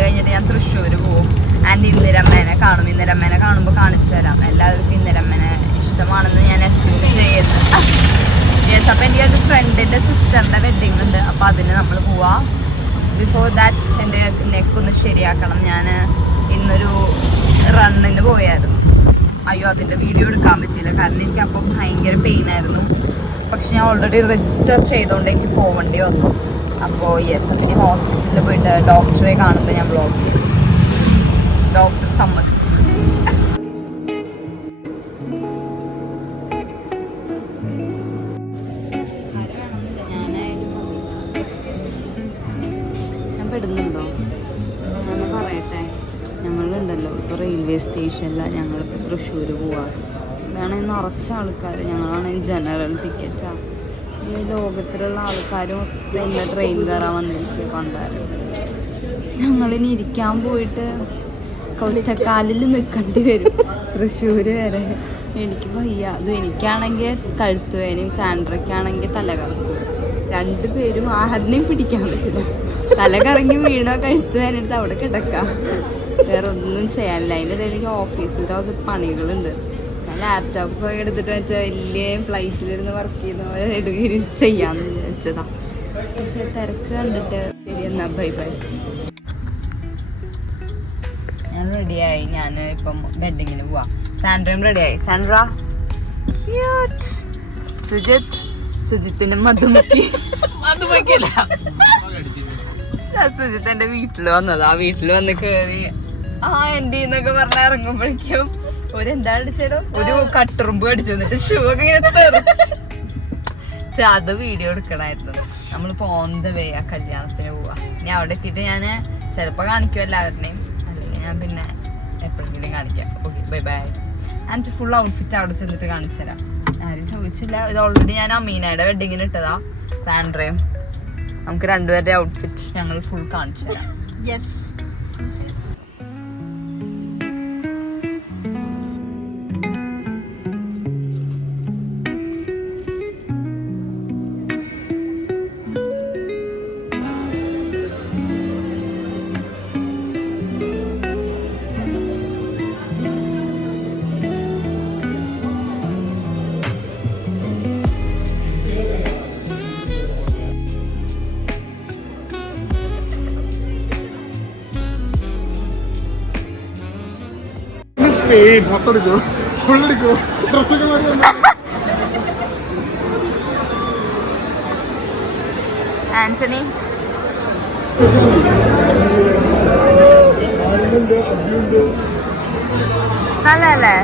കഴിഞ്ഞിട്ട് ഞാൻ തൃശ്ശൂർ പോവും. ആൻഡ് ഇന്ദിരമ്മേനെ കാണും. ഇന്ദിരമ്മേനെ കാണുമ്പോൾ കാണിച്ചു തരാം. എല്ലാവർക്കും ഇന്ദിരമ്മേനെ ഇഷ്ടമാണെന്ന് ഞാൻ അസ്യൂം ചെയ്യുന്നു. യെസ്, അപ്പം എനിക്കൊരു ഫ്രണ്ടിൻ്റെ സിസ്റ്ററിൻ്റെ വെഡ്ഡിങ് ഉണ്ട്. അപ്പോൾ അതിന് നമ്മൾ പോവാം. ബിഫോർ ദാറ്റ് എൻ്റെ നെക്കൊന്ന് ശരിയാക്കണം. ഞാൻ ഇന്നൊരു റണ്ണിന് പോയായിരുന്നു. അയ്യോ, അതിൻ്റെ വീഡിയോ എടുക്കാൻ പറ്റിയില്ല, കാരണം എനിക്ക് അപ്പം ഭയങ്കര പെയിനായിരുന്നു. പക്ഷെ ഞാൻ ഓൾറെഡി രജിസ്റ്റർ ചെയ്തുകൊണ്ട് എനിക്ക് പോകേണ്ടി വന്നു. അപ്പോൾ യെസ്, അപ്പം ഇനി ഹോസ്പിറ്റലിൽ പോയിട്ട് ഡോക്ടറെ കാണുമ്പോൾ ഞാൻ ബ്ലോഗ് ചെയ്യും. ഡോക്ടർ സമ്മതിച്ചു. ഞാൻ പെടുന്നുണ്ടോ? ഞാൻ പറയട്ടെ, ഞങ്ങളുണ്ടല്ലോ ഇപ്പോൾ റെയിൽവേ സ്റ്റേഷനിലാണ്. ഞങ്ങളിപ്പോൾ തൃശ്ശൂർ പോവാറ്. ഇതാണ് നിറച്ച ആൾക്കാർ. ഞങ്ങളാണെങ്കിൽ ജനറൽ ടിക്കറ്റാണ്. ഈ ലോകത്തിലുള്ള ആൾക്കാരും ഒക്കെ ഇന്ന് ട്രെയിൻ കയറാൻ വന്നിരിക്കുക പണ്ടാരം. ഞങ്ങളിനി ഇരിക്കാൻ പോയിട്ട് കൊച്ചക്കാലിൽ നിൽക്കേണ്ടി വരും തൃശ്ശൂർ വരെ. എനിക്ക് വയ്യ. അതും എനിക്കാണെങ്കിൽ കഴുത്തുവേനയും സാൻഡ്രയ്ക്കാണെങ്കിൽ തലകറക്കും. രണ്ടുപേരും ആഹാരനെയും പിടിക്കാൻ പറ്റില്ല. തലകറങ്ങി വീണോ കഴുത്തുവേനെടുത്ത് അവിടെ കിടക്കാം. വേറെ ഒന്നും ചെയ്യാനില്ല. അതിൻ്റെ ഇടയിൽ എനിക്ക് ഓഫീസിലത്തെ കുറച്ച് പണികളുണ്ട്. ഞാൻ ലാപ്ടോപ്പ് എടുത്തിട്ട് വെച്ചാൽ വലിയ ഫ്ലൈറ്റിലിരുന്ന് വർക്ക് ചെയ്യുന്ന പോലെ എടുക്കുകയും ചെയ്യാമെന്ന് വിചാരിച്ചതാണ്. പക്ഷെ തിരക്ക് കണ്ടിട്ട് ശരി, എന്നാ ബൈ ബൈ. ഞാൻ റെഡിയായി. ഞാൻ ഇപ്പം വെഡിങ്ങിന് പോവാം. സാൻഡ്രയും റെഡിയായി. Sandra cute. സുജിത്തിന് മധുമുക്കി. സുജിത്ത് എൻ്റെ വീട്ടിൽ വന്നതാ. വീട്ടിൽ വന്ന് കയറി എൻ്റെ എന്നൊക്കെ പറഞ്ഞ ഇറങ്ങുമ്പോഴേക്കും എന്താ അടിച്ചോ, ഒരു കട്ടുറുമ്പ് അടിച്ചു. എന്നിട്ട് ഷൂ ഒക്കെ ഇങ്ങനെ തെറിച്ച്. അത് വീഡിയോ എടുക്കണമായിരുന്നു. നമ്മളിപ്പോ ഓൺ ദ വേ ആ കല്യാണത്തിന് പോവാ. ഇനി അവിടെ എത്തിയിട്ട് ഞാൻ ചിലപ്പോൾ കാണിക്കും എല്ലാവരുടെയും, അല്ലെങ്കിൽ ഞാൻ പിന്നെ എപ്പോഴെങ്കിലും കാണിക്കാം. Okay, bye by. And full outfit അവിടെ ചെന്നിട്ട് കാണിച്ചു തരാം. ആരും ചോദിച്ചില്ല. ഇത് ഓൾറെഡി ഞാൻ അമീനയുടെ വെഡിങ്ങിന് ഇട്ടതാ. സാൻഡ്രയും നമുക്ക് രണ്ടുപേരുടെ ഔട്ട്ഫിറ്റ് ഞങ്ങൾ ഫുൾ കാണിച്ചു തരാം. യെസ്. ആന്റണി നല്ലല്ലേ?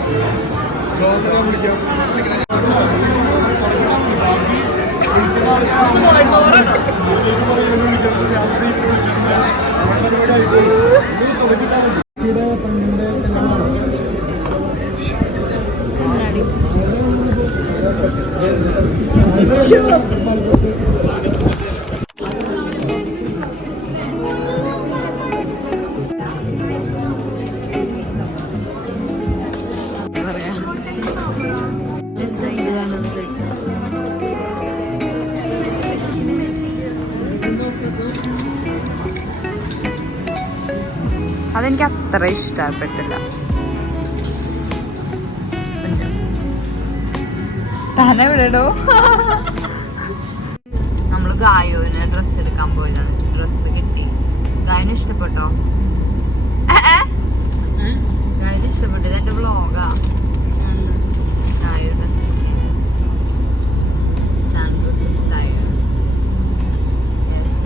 അതെനിക്ക് അത്ര ഇഷ്ടപ്പെട്ടില്ല. തലവിടോ. നമ്മള് ഗായുവിന് ഡ്രസ്സ് എടുക്കാൻ പോയതാണ്. ഡ്രസ്സ് കിട്ടി. ഗായുന് ഇഷ്ടപ്പെട്ടോ? ഗായുന് ഇഷ്ടപ്പെട്ടു. ഇതെന്റെ വ്ളോഗാ. ഗായുടെ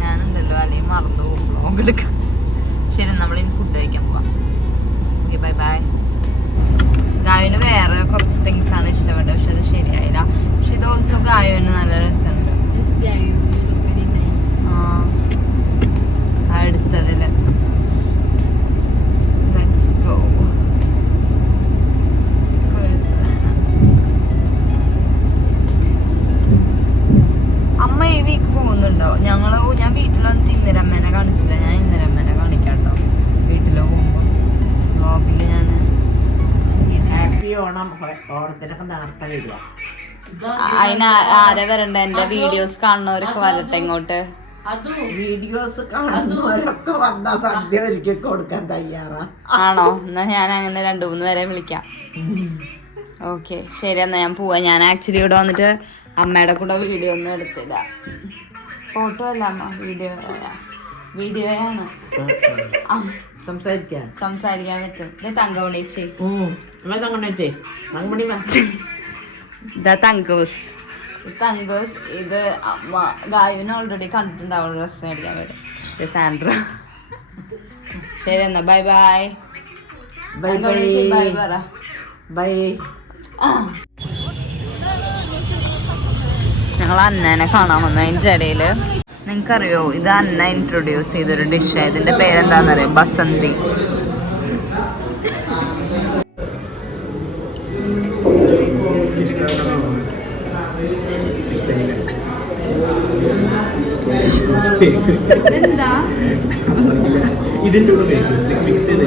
ഞാനുണ്ടല്ലോ, അല്ലെങ്കിൽ മറന്നു പോകും വ്ളോഗ് എടുക്കാൻ. ശരി, നമ്മളിനി ഫുഡ് കഴിക്കാൻ പോവാം. Okay, bye by. ഗായുവിന് വേറെ കുറച്ച് തിങ്സ് ആണ് ഇഷ്ടപ്പെട്ടത്, പക്ഷെ അത് ശരിയായില്ല. പക്ഷെ ഇത് ഓൾസോ ഗായുവിന് നല്ല രസമുണ്ട്. അടുത്തതില് ലെറ്റ്സ് ഗോ. അമ്മ ഈ വീക്ക് പോകുന്നുണ്ടോ? ഞാൻ വീട്ടിൽ വന്നിട്ട് ഇന്ദിരമ്മേനെ കാണിച്ചില്ല. ഞാൻ ഇന്ദിരമ്മേനെ കാണിക്കാട്ടോ വീട്ടില് പോകുമ്പോ. വ്ളോഗില് ഞാൻ അതിന് ആരെ വരണ്ട? എന്റെ വീഡിയോസ് കാണുന്നവർക്ക് വരട്ടെ ഇങ്ങോട്ട്. വീഡിയോസ് കാണുന്നവരൊക്കെ വന്നാ സദ്യ ഒരുക്കി കൊടുക്കാൻ തയ്യാറാ. ആണോ? എന്നാ ഞാൻ അങ്ങനെ 2-3 പേരെ വിളിക്കാം. ഓക്കെ ശരി, എന്നാ ഞാൻ പോവാ. ഞാൻ ആക്ച്വലി ഇവിടെ വന്നിട്ട് അമ്മയുടെ കൂടെ വീഡിയോ ഒന്നും എടുത്തില്ല. ഫോട്ടോ അല്ല അമ്മ, വീഡിയോയാണ്. സംസാരിക്കാൻ പറ്റും. ഇത് തങ്കമണേച്ചി, ഇതാ തങ്കോസ്. ഇത് അമ്മ ഗായുവിനെ ഓൾറെഡി കണ്ടിട്ടുണ്ടാവും, ഡ്രസ് മേടിക്കാൻ വരും. സാൻഡ്ര. ശരി എന്നാ ബൈ ബൈ. ബൈ പറ. ബൈ. ഞങ്ങൾ അന്നേനെ കാണാൻ വന്നു. അതിൻ്റെ ഇടയിൽ നിങ്ങൾക്കറിയോ, ഇത് അന്ന ഇൻട്രൊഡ്യൂസ് ചെയ്തൊരു ഡിഷ്. ഇതിന്റെ പേരെന്താണെന്നറിയോ? ബസന്തി. എന്താ ഇതിന്റെ കൂടെ മിക്സ് ചെയ്ത്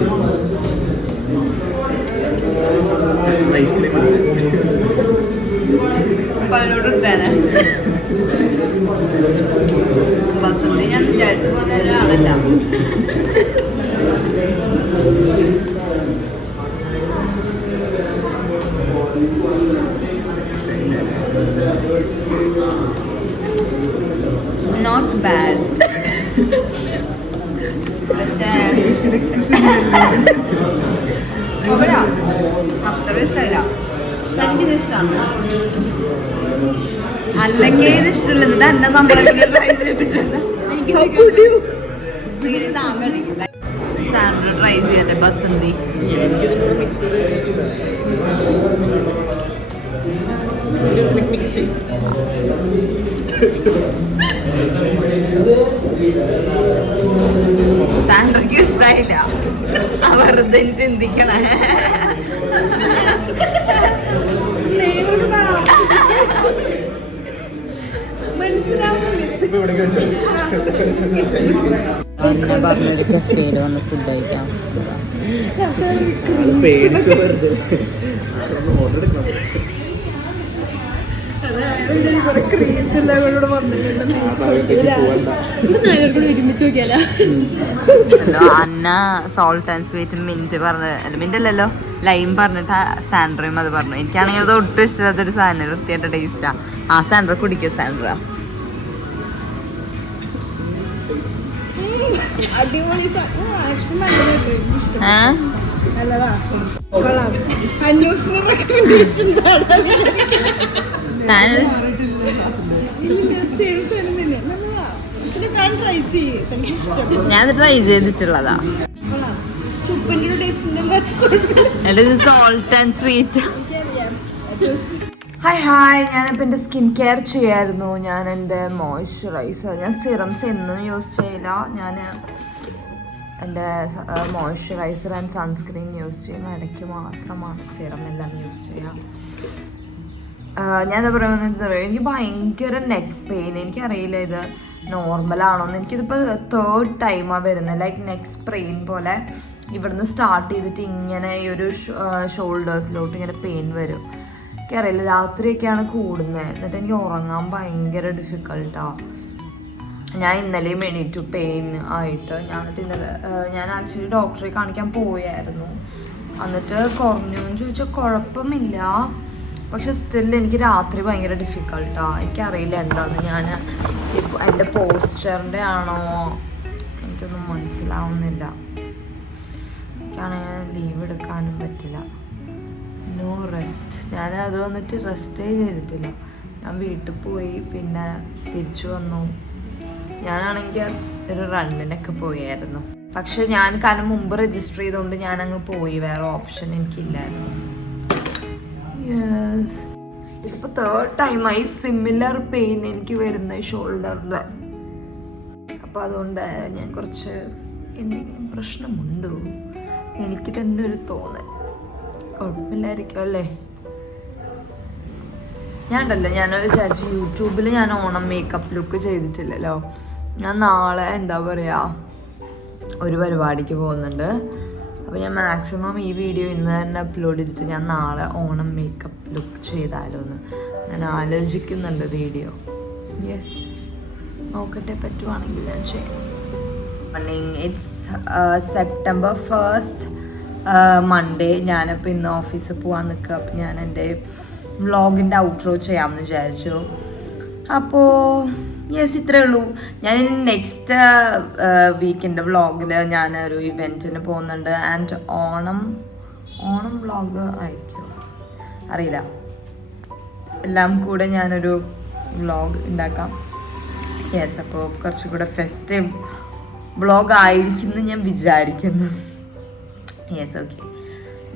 ഐസ്ക്രീം ബസന്തി ഞാൻ വിചാരിച്ച പോലെ ഒരാളല്ല. Not bad. പക്ഷേ അത്ര ഇഷ്ടമല്ല. എനിക്കിത് ഇഷ്ടമാണ്. അന്നൊക്കെ ഇത് ഇഷ്ടമല്ല. എന്നിട്ട് അന്ന നമ്മളെ ട്രൈ ചെയ്തിട്ടുണ്ട്. സാൻഡ്ര ട്രൈ ചെയ്യല്ലേ ബസന്തി. സാൻഡ്രയ്ക്ക് ഇഷ്ടായില്ല. വെറുതെ ചിന്തിക്കണേ. അന്ന പറഞ്ഞൊരു കഫേയിൽ വന്ന് ഫുഡ് കഴിക്കാം. അന്ന സോൾട്ട് ആൻഡ് സ്വീറ്റ് മിന്റ് പറഞ്ഞ മിന്റ് അല്ലല്ലോ ലൈം പറഞ്ഞിട്ട് സാൻഡ്രയും അത് പറഞ്ഞു. എനിക്കാണെങ്കിൽ അത് ഒട്ടും ഇഷ്ടമില്ലാത്തൊരു സാധനം. വൃത്തിയായിട്ട് ടേസ്റ്റാ. ആ സാൻഡ്ര കുടിക്കും. സാൻഡ്ര ഞാൻ ട്രൈ ചെയ്തിട്ടുള്ളതാ. Salt and sweet. ഹായ് ഞാനിപ്പോൾ എൻ്റെ സ്കിൻ കെയർ ചെയ്യായിരുന്നു. ഞാൻ എൻ്റെ മോയ്സ്ചറൈസർ, ഞാൻ സിറംസ് എന്നും യൂസ് ചെയ്യില്ല. ഞാൻ എൻ്റെ മോയ്സ്ചറൈസർ ആൻഡ് സൺസ്ക്രീൻ യൂസ് ചെയ്യും. ഇടയ്ക്ക് മാത്രമാണ് സിറം എല്ലാം യൂസ് ചെയ്യുക. ഞാൻ എന്താ പറയുന്നത്, എനിക്ക് ഭയങ്കര നെക്ക് പെയിൻ. എനിക്കറിയില്ല ഇത് നോർമലാണോന്ന്. എനിക്കിതിപ്പോൾ 3rd ടൈമാണ് വരുന്നത്. ലൈക്ക് നെക്ക് സ്പ്രെയിൻ പോലെ ഇവിടുന്ന് സ്റ്റാർട്ട് ചെയ്തിട്ട് ഇങ്ങനെ ഈ ഒരു ഷോൾഡേഴ്സിലോട്ട് ഇങ്ങനെ പെയിൻ വരും. എനിക്കറിയില്ല, രാത്രിയൊക്കെയാണ് കൂടുന്നത്. എന്നിട്ട് എനിക്ക് ഉറങ്ങാൻ ഭയങ്കര ഡിഫിക്കൾട്ടാണ്. ഞാൻ ഇന്നലെയും എണീറ്റു പെയിൻ ആയിട്ട്. ഞാൻ ആക്ച്വലി ഡോക്ടറെ കാണിക്കാൻ പോയായിരുന്നു. എന്നിട്ട് കുറഞ്ഞു എന്ന് ചോദിച്ചാൽ കുഴപ്പമില്ല. പക്ഷെ സ്റ്റിൽ എനിക്ക് രാത്രി ഭയങ്കര ഡിഫിക്കൾട്ടാണ്. എനിക്കറിയില്ല എന്താണെന്ന്. ഞാൻ ഇപ്പോൾ എൻ്റെ പോസ്ചറിൻ്റെ ആണോ എനിക്കൊന്നും മനസ്സിലാവുന്നില്ല. എനിക്കാണെങ്കിൽ ലീവ് എടുക്കാനും പറ്റില്ല. No rest. ഞാൻ അത് വന്നിട്ട് റെസ്റ്റേ ചെയ്തിട്ടില്ല. ഞാൻ വീട്ടിൽ പോയി പിന്നെ തിരിച്ചു വന്നു. ഞാനാണെങ്കിൽ ഒരു റണ്ണിനൊക്കെ പോയായിരുന്നു. പക്ഷെ ഞാൻ കാരണം മുമ്പ് രജിസ്റ്റർ ചെയ്തുകൊണ്ട് ഞാനങ്ങ് പോയി. വേറെ ഓപ്ഷൻ എനിക്കില്ലായിരുന്നു. ഇതിപ്പോൾ 3rd ടൈമായി സിമിലർ പെയിൻ എനിക്ക് വരുന്ന ഷോൾഡറിൻ്റെ. അപ്പോൾ അതുകൊണ്ട് ഞാൻ കുറച്ച് എന്തെങ്കിലും പ്രശ്നമുണ്ടോ എനിക്ക് തന്നെ ഒരു തോന്നൽ. കുഴപ്പമില്ലായിരിക്കും അല്ലേ? ഞാൻ വിചാരിച്ചു യൂട്യൂബിൽ ഞാൻ ഓണം മേക്കപ്പ് ലുക്ക് ചെയ്തിട്ടില്ലല്ലോ. ഞാൻ നാളെ എന്താ പറയുക ഒരു പരിപാടിക്ക് പോകുന്നുണ്ട്. അപ്പോൾ ഞാൻ മാക്സിമം ഈ വീഡിയോ ഇന്ന് തന്നെ അപ്ലോഡ് ചെയ്തിട്ട് ഞാൻ നാളെ ഓണം മേക്കപ്പ് ലുക്ക് ചെയ്താലോ എന്ന് ഞാൻ ആലോചിക്കുന്നുണ്ട് വീഡിയോ. യെസ്, നോക്കട്ടെ, പറ്റുവാണെങ്കിൽ ഞാൻ ചെയ്യാം. It's September 1st Monday. ഞാനപ്പോൾ ഇന്ന് ഓഫീസിൽ പോകാൻ നിൽക്കുക. അപ്പോൾ ഞാൻ എൻ്റെ വ്ളോഗിൻ്റെ ഔട്ട്രോ ചെയ്യാമെന്ന് വിചാരിച്ചു. അപ്പോൾ യെസ്, ഇത്രയേ ഉള്ളൂ. ഞാൻ നെക്സ്റ്റ് വീക്കിൻ്റെ വ്ളോഗിൽ ഞാനൊരു ഇവൻറ്റിന് പോകുന്നുണ്ട്. ആൻഡ് ഓണം വ്ളോഗ് ആയിരിക്കും, അറിയില്ല. എല്ലാം കൂടെ ഞാനൊരു വ്ളോഗ് ഉണ്ടാക്കാം. യെസ്, അപ്പോൾ കുറച്ചും കൂടെ ഫെസ്റ്റീവ് വ്ളോഗ് ആയിരിക്കും എന്ന് ഞാൻ വിചാരിക്കുന്നു. Yes, okay,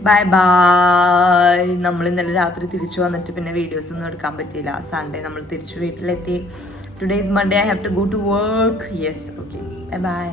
bye by. നമ്മൾ ഇന്നലെ രാത്രി തിരിച്ചു വന്നിട്ട് പിന്നെ വീഡിയോസ് ഒന്നും എടുക്കാൻ പറ്റിയില്ല. സൺഡേ നമ്മൾ തിരിച്ചു വീട്ടിലെത്തി. Today is Monday, I have to go to work. Yes, okay, bye by.